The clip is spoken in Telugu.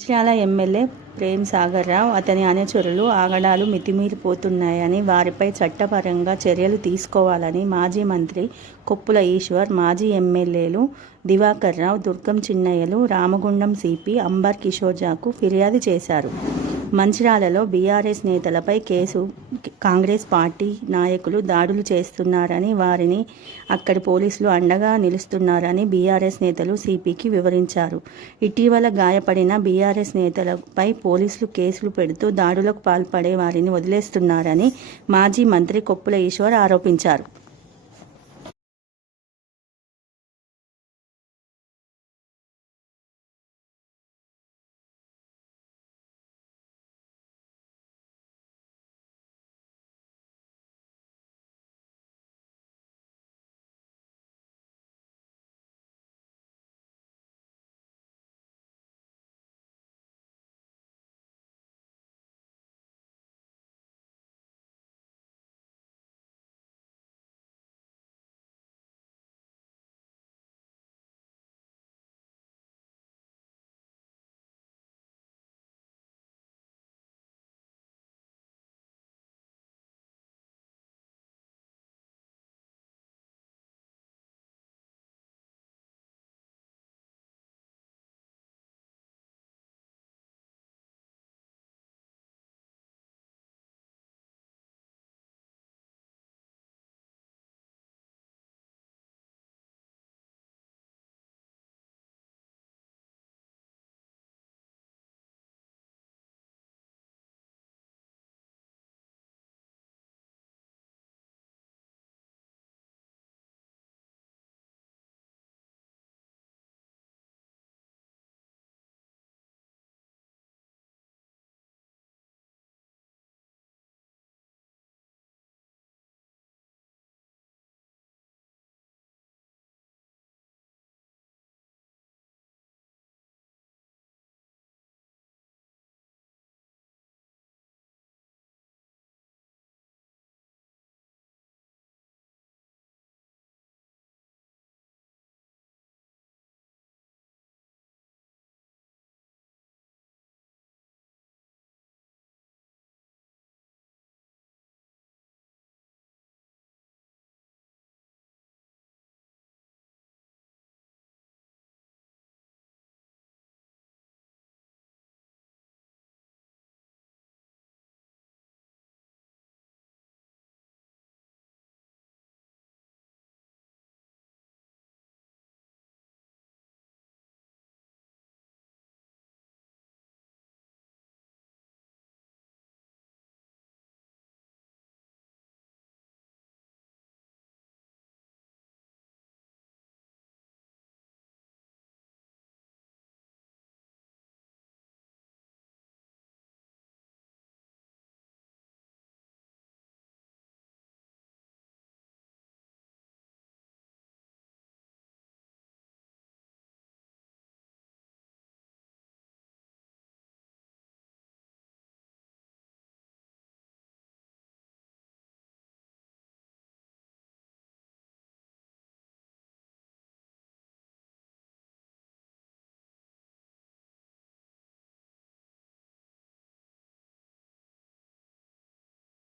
మంచిర్యాల ఎమ్మెల్యే ప్రేమ్ సాగర్ రావు అతని అనుచరులు ఆగడాలు మితిమీరిపోతున్నాయని వారిపై చట్టపరంగా చర్యలు తీసుకోవాలని మాజీ మంత్రి కొప్పుల ఈశ్వర్ మాజీ ఎమ్మెల్యేలు దివాకర్ రావు దుర్గం చిన్నయ్యలు రామగుండం సిపి అంబర్ కిషోర్జాకు ఫిర్యాదు చేశారు. మంచిర్యాలలో బీఆర్ఎస్ నేతలపై కేసు కాంగ్రెస్ పార్టీ నాయకులు దాడులు చేస్తున్నారని వారిని అక్కడి పోలీసులు అండగా నిలుస్తున్నారని బీఆర్ఎస్ నేతలు సిపికి వివరించారు. ఇటీవల గాయపడిన బీఆర్ఎస్ నేతలపై పోలీసులు కేసులు పెడుతూ దాడులకు పాల్పడే వారిని వదిలేస్తున్నారని మాజీ మంత్రి కొప్పుల ఈశ్వర్ ఆరోపించారు.